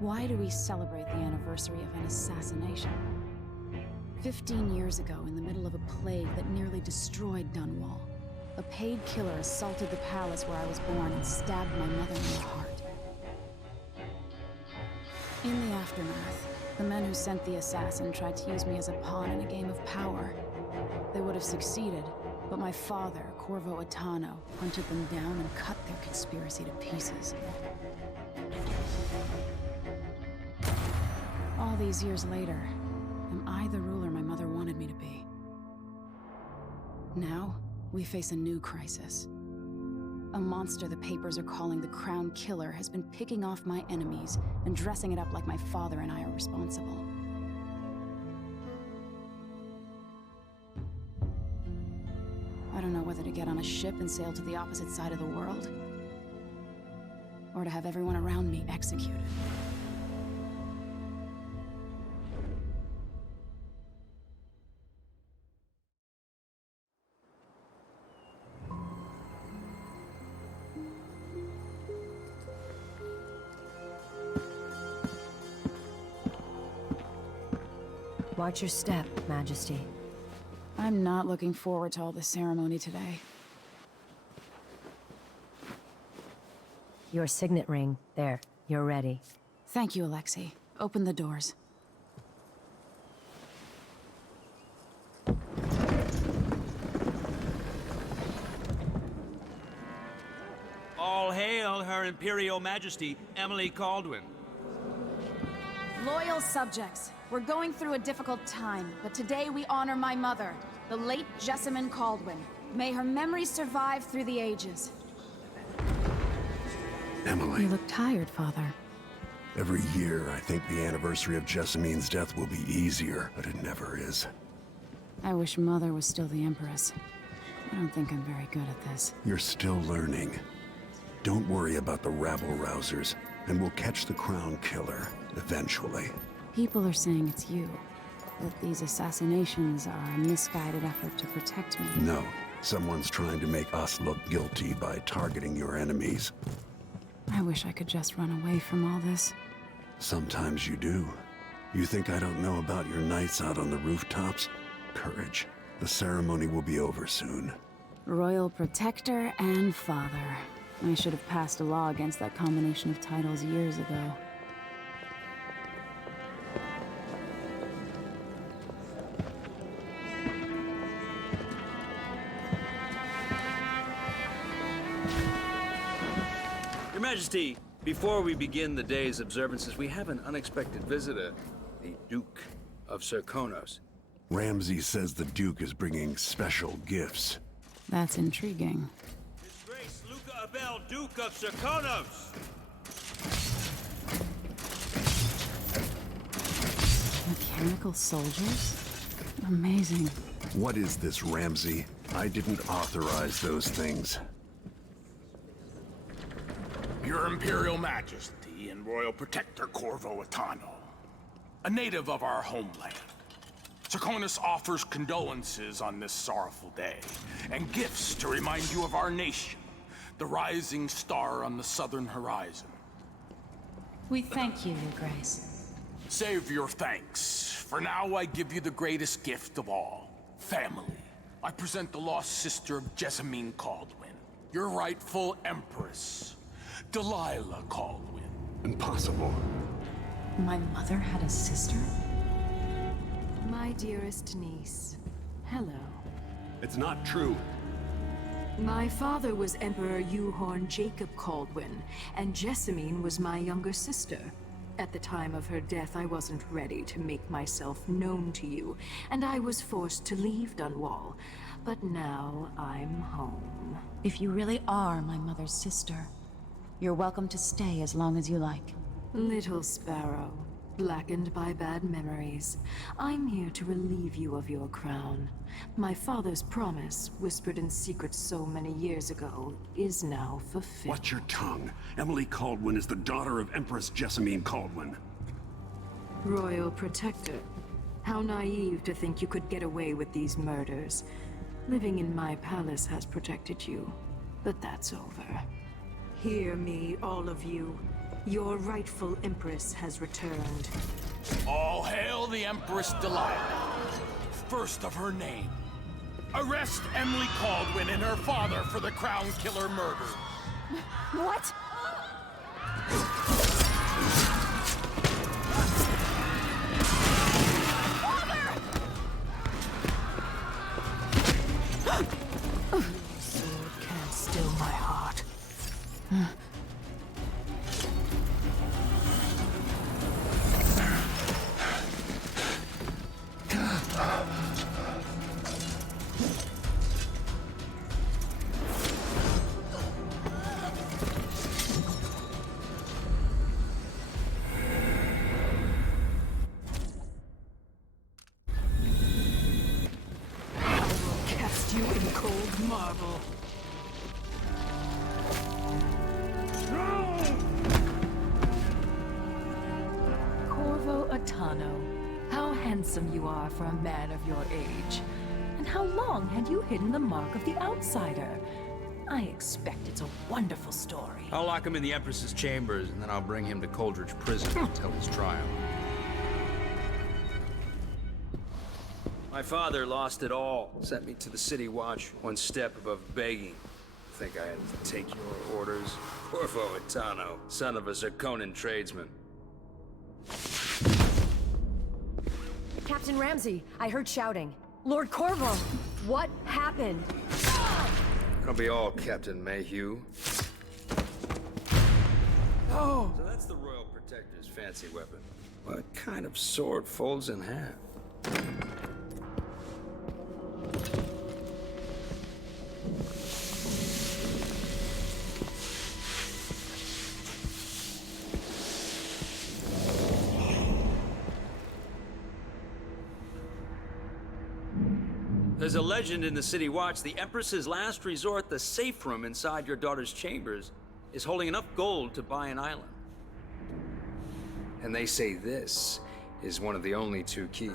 Why do we celebrate the anniversary of an assassination? 15 years ago, in the middle of a plague that nearly destroyed Dunwall, a paid killer assaulted the palace where I was born and stabbed my mother in the heart. In the aftermath, the men who sent the assassin tried to use me as a pawn in a game of power. They would have succeeded, but my father, Corvo, hunted them down and cut their conspiracy to pieces. All these years later, am I the ruler my mother wanted me to be? Now, we face a new crisis. A monster the papers are calling the Crown Killer has been picking off my enemies and dressing it up like my father and I are responsible. I don't know whether to get on a ship and sail to the opposite side of the world, or to have everyone around me executed. Watch your step, Majesty. I'm not looking forward to all the ceremony today. Your signet ring. There, you're ready. Thank you, Alexei. Open the doors. All hail Her Imperial Majesty, Emily Kaldwin. Loyal subjects, we're going through a difficult time, but today we honor my mother, the late Jessamine Kaldwin. May her memory survive through the ages. Emily. You look tired, Father. Every year, I think the anniversary of Jessamine's death will be easier, but it never is. I wish Mother was still the Empress. I don't think I'm very good at this. You're still learning. Don't worry about the rabble-rousers, and we'll catch the Crown Killer, eventually. People are saying it's you. That these assassinations are a misguided effort to protect me. No. Someone's trying to make us look guilty by targeting your enemies. I wish I could just run away from all this. Sometimes you do. You think I don't know about your nights out on the rooftops? Courage. The ceremony will be over soon. Royal Protector and Father. I should have passed a law against that combination of titles years ago. Your Majesty, before we begin the day's observances, we have an unexpected visitor, the Duke of Serkonos. Ramsay says the Duke is bringing special gifts. That's intriguing. His Grace Luca Abel, Duke of Serkonos! Mechanical soldiers? Amazing. What is this, Ramsay? I didn't authorize those things. Your Imperial Majesty and Royal Protector Corvo, a native of our homeland. Serkonos offers condolences on this sorrowful day, and gifts to remind you of our nation, the rising star on the southern horizon. We thank you, Your Grace. Save your thanks. For now, I give you the greatest gift of all, family. I present the lost sister of Jessamine Kaldwin, your rightful Empress, Delilah Kaldwin. Impossible. My mother had a sister? My dearest niece, hello. It's not true. My father was Emperor Yuhorn Jacob Kaldwin, and Jessamine was my younger sister. At the time of her death, I wasn't ready to make myself known to you, and I was forced to leave Dunwall. But now I'm home. If you really are my mother's sister, you're welcome to stay as long as you like. Little sparrow, blackened by bad memories, I'm here to relieve you of your crown. My father's promise, whispered in secret so many years ago, is now fulfilled. Watch your tongue. Emily Kaldwin is the daughter of Empress Jessamine Kaldwin. Royal Protector, how naive to think you could get away with these murders. Living in my palace has protected you, but that's over. Hear me, all of you. Your rightful Empress has returned. All hail the Empress Delilah, first of her name. Arrest Emily Caldwin and her father for the Crown Killer murder. What? Sword can't still my heart. Cast you in cold marble. Corvo Atano, how handsome you are for a man of your age. And how long had you hidden the mark of the outsider? I expect it's a wonderful story. I'll lock him in the Empress's chambers, and then I'll bring him to Coldridge Prison until his trial. My father lost it all. Sent me to the City Watch, one step above begging. Think I had to take your orders? Corvo Atano, son of a Zirconan tradesman. Captain Ramsey, I heard shouting. Lord Corvo, what happened? That'll be all, Captain Mayhew. Oh! So that's the Royal Protector's fancy weapon. What kind of sword folds in half? There's a legend in the City Watch. The Empress's last resort, the safe room inside your daughter's chambers, is holding enough gold to buy an island. And they say this is one of the only two keys.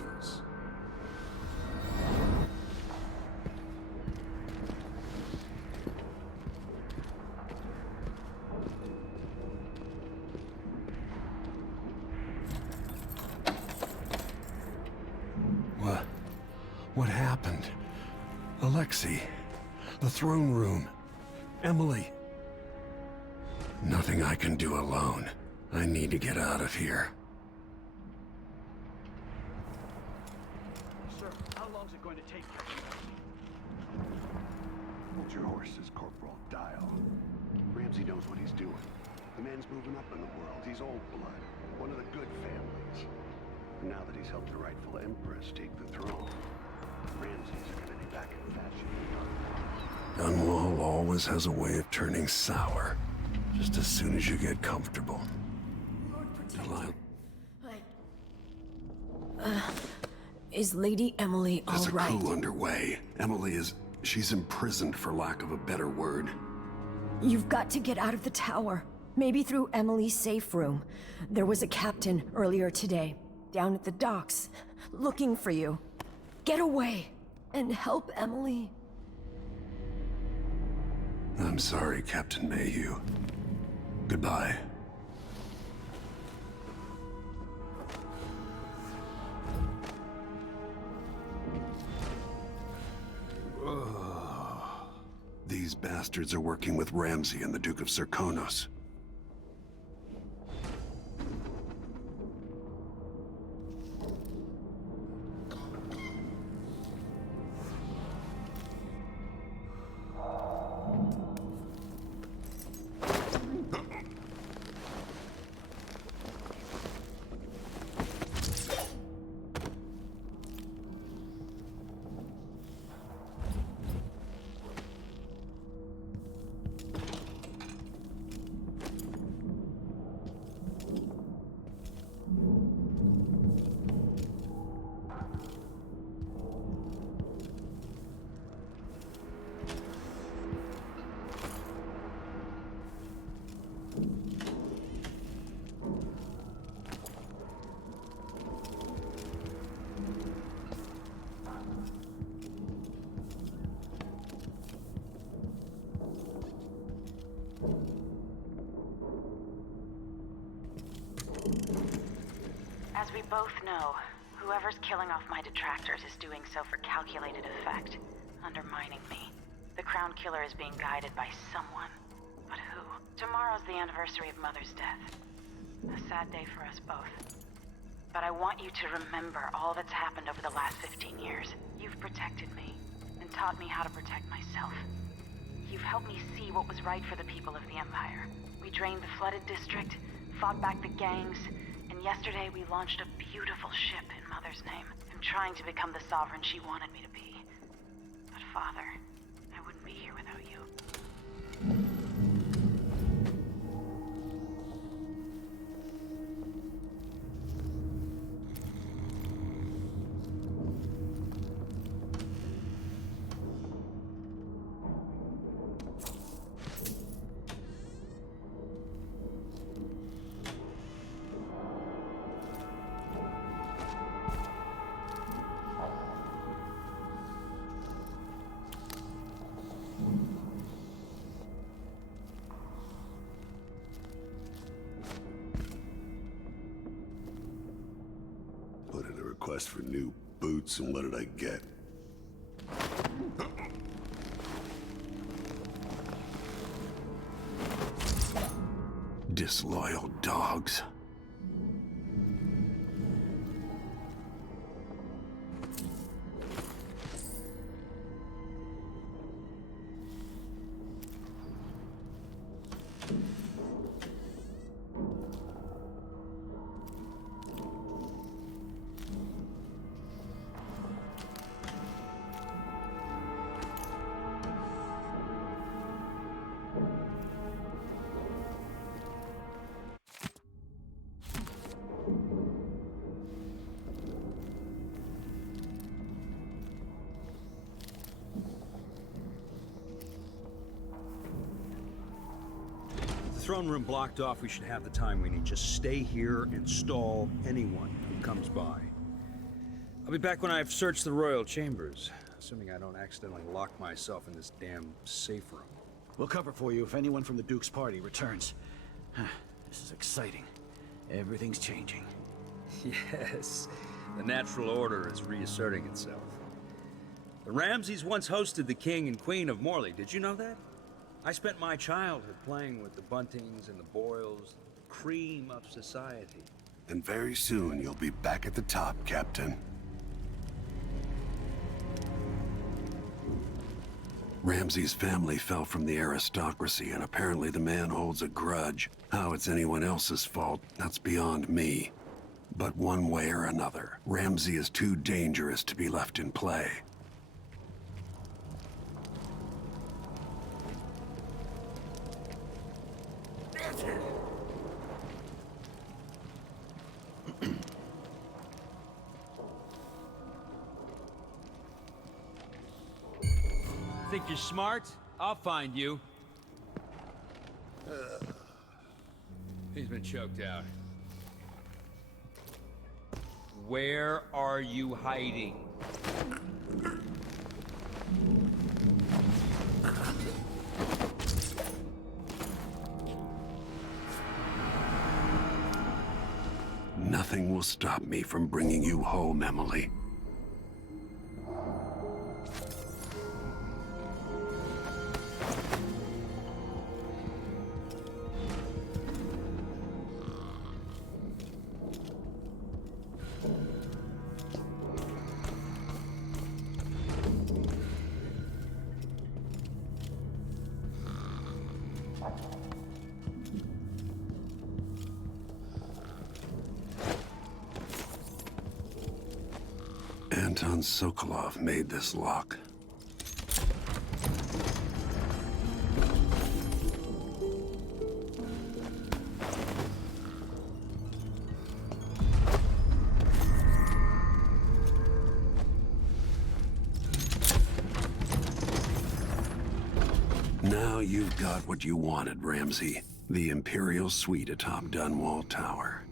What happened? Alexei, the throne room, Emily. Nothing I can do alone. I need to get out of here. Sir, how long's it going to take? Hold your horses, Corporal. Dial. Ramsey knows what he's doing. The man's moving up in the world. He's old blood. One of the good families. Now that he's helped the rightful Empress take the throne, Ramsey's gonna be back in fashion. Dunwall always has a way of turning sour, just as soon as you get comfortable. Delilah. Is Lady Emily all There's a right? coup underway. She's imprisoned for lack of a better word. You've got to get out of the tower. Maybe through Emily's safe room. There was a captain earlier today, down at the docks, looking for you. Get away and help Emily. I'm sorry, Captain Mayhew. Goodbye. These bastards are working with Ramsey and the Duke of Zirconos. we both know, whoever's killing off my detractors is doing so for calculated effect, undermining me. The Crown Killer is being guided by someone. But who? Tomorrow's the anniversary of Mother's death. A sad day for us both. But I want you to remember all that's happened over the last 15 years. You've protected me, and taught me how to protect myself. You've helped me see what was right for the people of the Empire. We drained the flooded district, fought back the gangs, and yesterday we launched a beautiful ship in Mother's name. I'm trying to become the sovereign she wanted me to be. But Father, I wouldn't be here without you. Put in a request for new boots, and what did I get? Disloyal dogs. Throne room blocked off, we should have the time we need. Just stay here and stall anyone who comes by. I'll be back when I've searched the royal chambers, assuming I don't accidentally lock myself in this damn safe room. We'll cover for you if anyone from the Duke's party returns. This is exciting. Everything's changing. Yes, the natural order is reasserting itself. The Ramseys once hosted the King and Queen of Morley, did you know that? I spent my childhood playing with the Buntings and the Boyles, cream of society. And very soon you'll be back at the top, Captain. Ramsey's family fell from the aristocracy, and apparently the man holds a grudge. How it's anyone else's fault, that's beyond me. But one way or another, Ramsey is too dangerous to be left in play. Think you're smart? I'll find you. He's been choked out. Where are you hiding? Nothing will stop me from bringing you home, Emily. Anton Sokolov made this lock. Now you've got what you wanted, Ramsey. The Imperial Suite atop Dunwall Tower.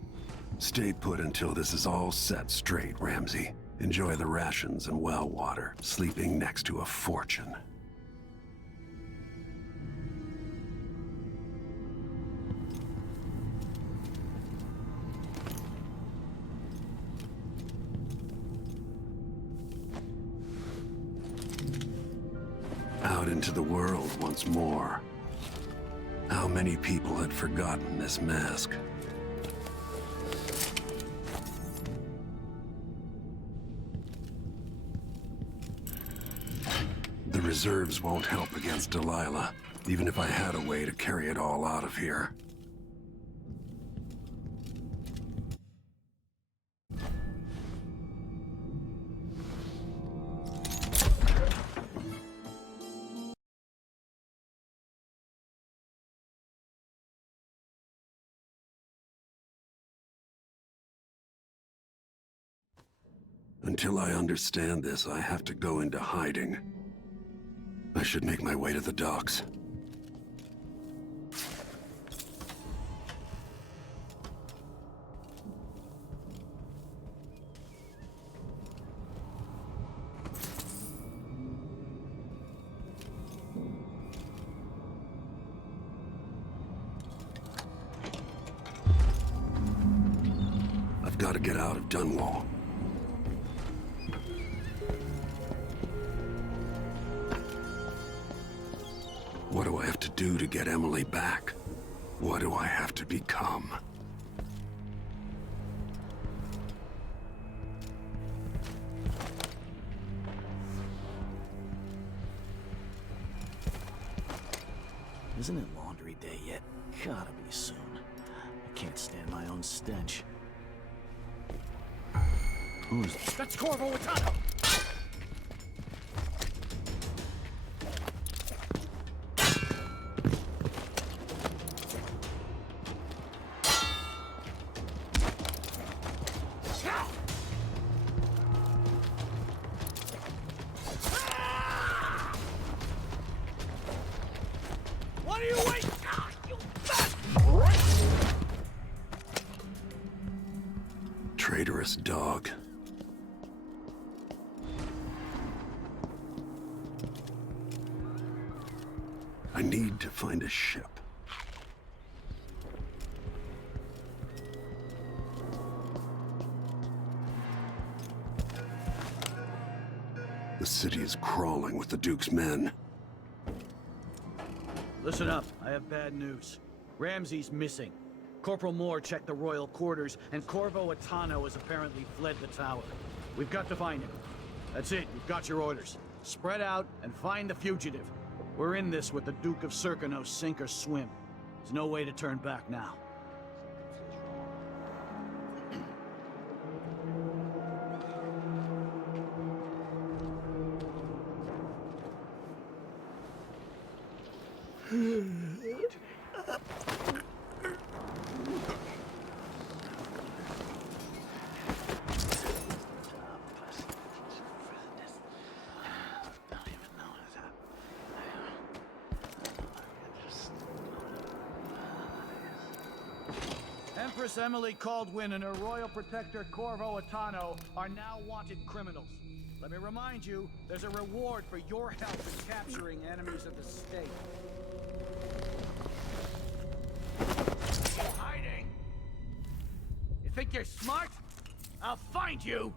Stay put until this is all set straight, Ramsey. Enjoy the rations and well water, sleeping next to a fortune. out into the world once more. How many people had forgotten this mask? The reserves won't help against Delilah, even if I had a way to carry it all out of here. Until I understand this, I have to go into hiding. I should make my way to the docks. I've got to get out of Dunwall. What do I have to do to get Emily back? What do I have to become? Isn't it laundry day yet? Gotta be soon. I can't stand my own stench. Who's... That's Corvo Atano! What are you waiting? You Traitorous dog. I need to find a ship. The city is crawling with the Duke's men. Listen up, I have bad news. Ramsey's missing. Corporal Moore checked the royal quarters, and Corvo Atano has apparently fled the tower. We've got to find him. That's it, you've got your orders. Spread out and find the fugitive. We're in this with the Duke of Serkino, sink or swim. There's no way to turn back now. Empress Emily Caldwin and her royal protector Corvo Atano are now wanted criminals. Let me remind you, there's a reward for your help in capturing enemies of the state. Hiding? You think you're smart? I'll find you!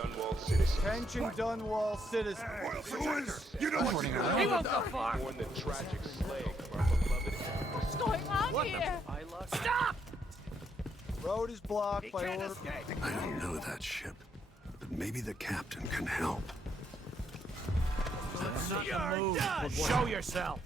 Dunwall citizens. Attention, Dunwall citizens. You know what you're He won't go far. Mourn the tragic slaying of our beloved. What's going on here? Stop! Road is blocked by order. I don't know that ship, but maybe the captain can help. Show yourself.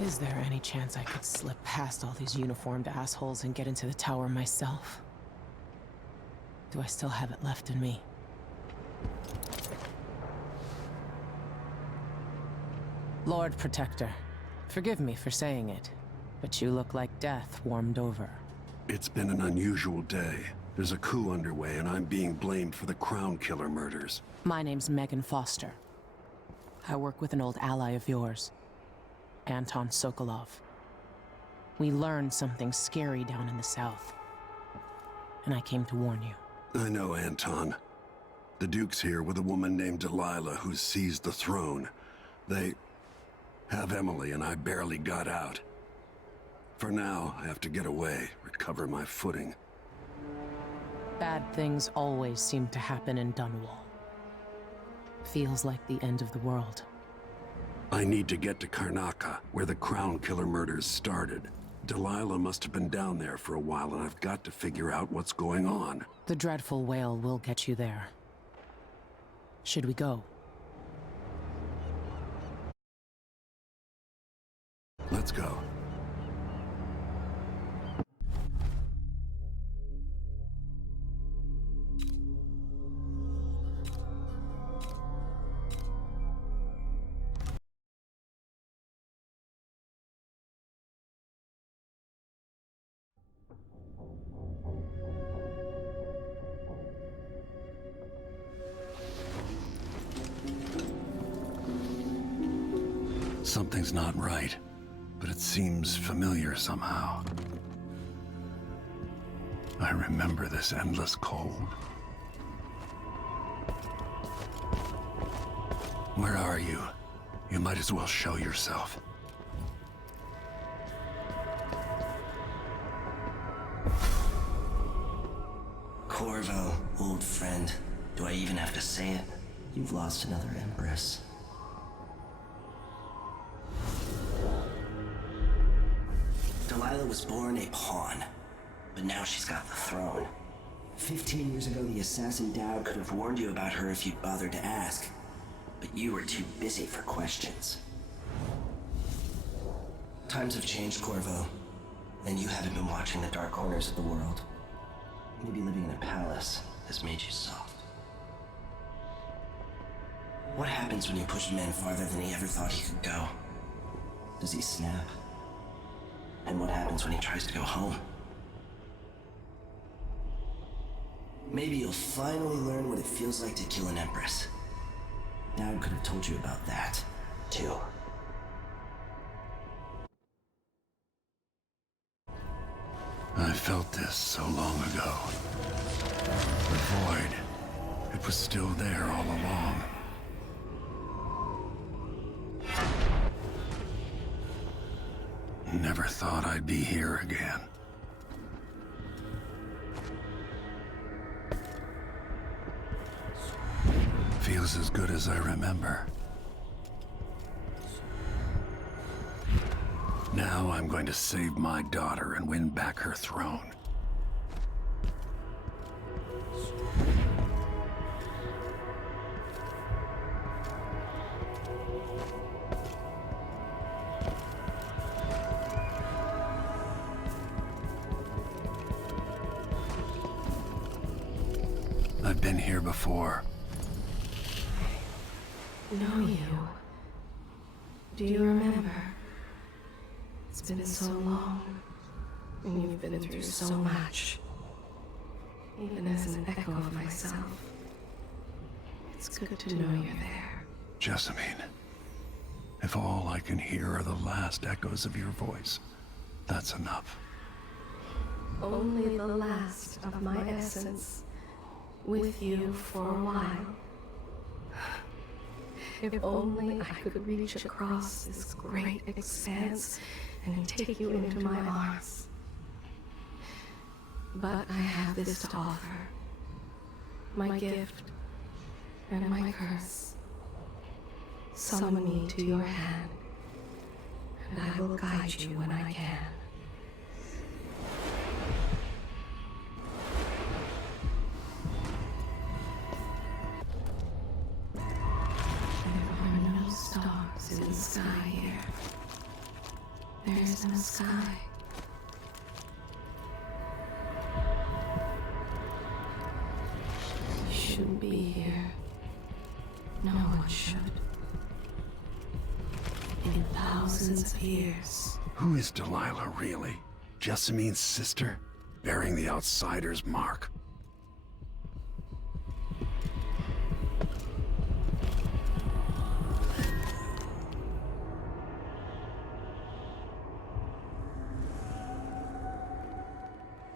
Is there any chance I could slip past all these uniformed assholes and get into the tower myself? Do I still have it left in me? Lord Protector, forgive me for saying it, but you look like death warmed over. It's been an unusual day. There's a coup underway, and I'm being blamed for the Crown Killer murders. My name's Megan Foster. I work with an old ally of yours, Anton Sokolov. We learned something scary down in the south, and I came to warn you. I know Anton. The Duke's here with a woman named Delilah who's seized the throne. They have Emily, and I barely got out. For now, I have to get away, recover my footing. Bad things always seem to happen in Dunwall. Feels like the end of the world. I need to get to Karnaca, where the Crown Killer murders started. Delilah must have been down there for a while, and I've got to figure out what's going on. The dreadful whale will get you there. Should we go? Let's go. Something's not right, but it seems familiar somehow. I remember this endless cold. Where are you? You might as well show yourself. Corvo, old friend. Do I even have to say it? You've lost another Empress. Delilah was born a pawn, but now she's got the throne. 15 years ago, the assassin Dowd could have warned you about her if you'd bothered to ask, but you were too busy for questions. Times have changed, Corvo, and you haven't been watching the dark corners of the world. Maybe living in a palace has made you soft. What happens when you push a man farther than he ever thought he could go? Does he snap? And what happens when he tries to go home? Maybe you'll finally learn what it feels like to kill an Empress. Dad could have told you about that, too. I felt this so long ago. The void. It was still there all along. Never thought I'd be here again. Feels as good as I remember. Now I'm going to save my daughter and win back her throne. I've been here before. Know you. Do you remember? It's been so long, and you've been through so much. Even as an echo of myself, It's good to know you're there. Jessamine, if all I can hear are the last echoes of your voice, that's enough. Only the last of my essence, with you for a while. If only I could reach across this great expanse and take you into my arms. But I have this to offer. My gift and my curse. Summon me to your hand, and I will guide you when I can. There are no stars in the sky here. There is no sky. You shouldn't be here. No one should. In thousands of years. Who is Delilah, really? Jessamine's sister? Bearing the outsider's mark?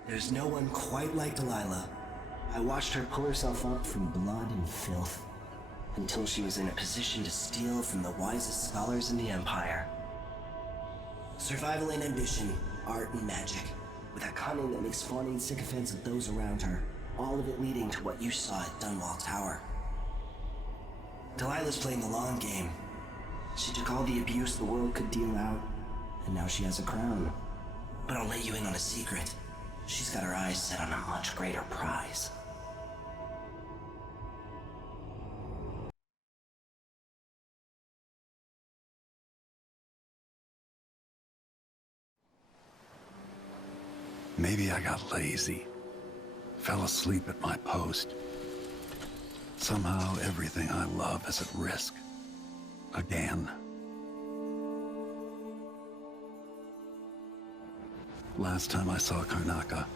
There's no one quite like Delilah. I watched her pull herself up from blood and filth, until she was in a position to steal from the wisest scholars in the Empire. Survival and ambition, art and magic, with a cunning that makes fawning sycophants of those around her, all of it leading to what you saw at Dunwall Tower. Delilah's playing the long game. She took all the abuse the world could deal out, and now she has a crown. But I'll let you in on a secret. She's got her eyes set on a much greater prize. Maybe I got lazy. Fell asleep at my post. Somehow everything I love is at risk. Again. Last time I saw Karnaca,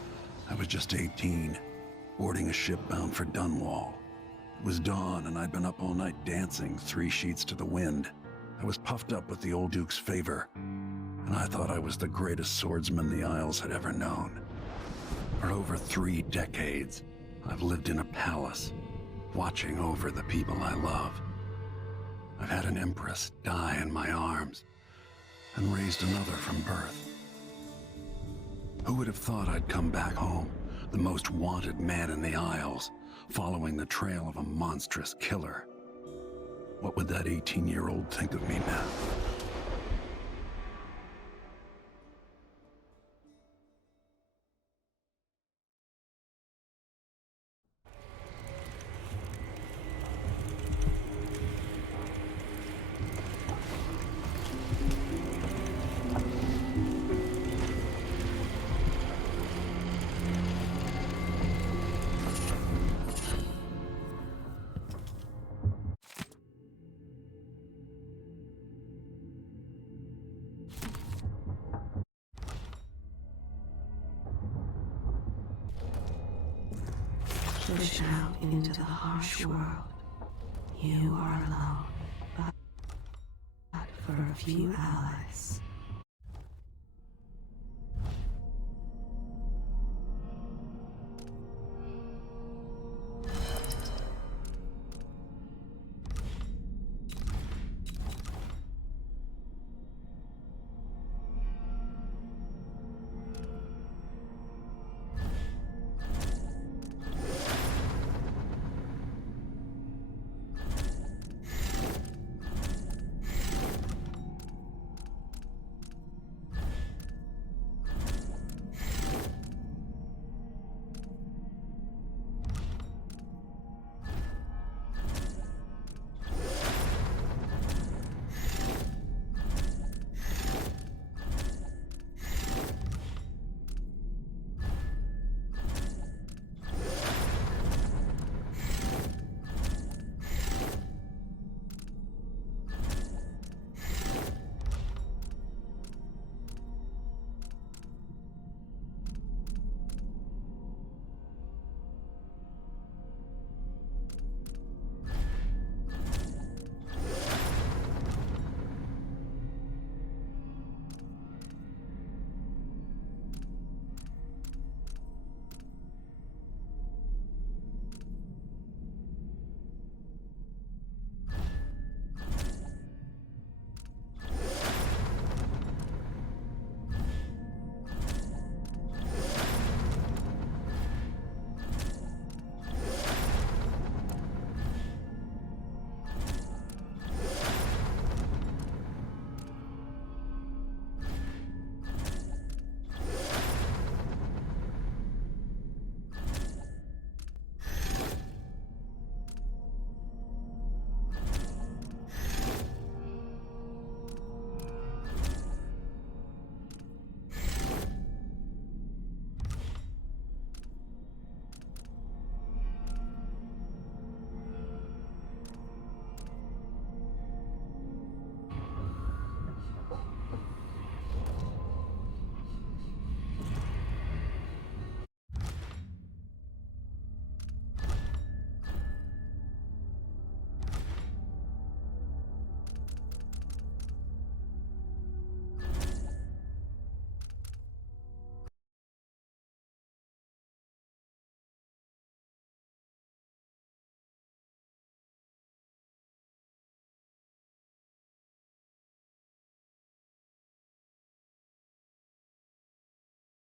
I was just 18, boarding a ship bound for Dunwall. It was dawn and I'd been up all night dancing 3 sheets to the wind. I was puffed up with the old Duke's favor, and I thought I was the greatest swordsman the Isles had ever known. For over 3 decades, I've lived in a palace, watching over the people I love. I've had an empress die in my arms, and raised another from birth. Who would have thought I'd come back home, the most wanted man in the Isles, following the trail of a monstrous killer? What would that 18-year-old think of me now? Push out into the harsh world. You are alone, but for a few allies.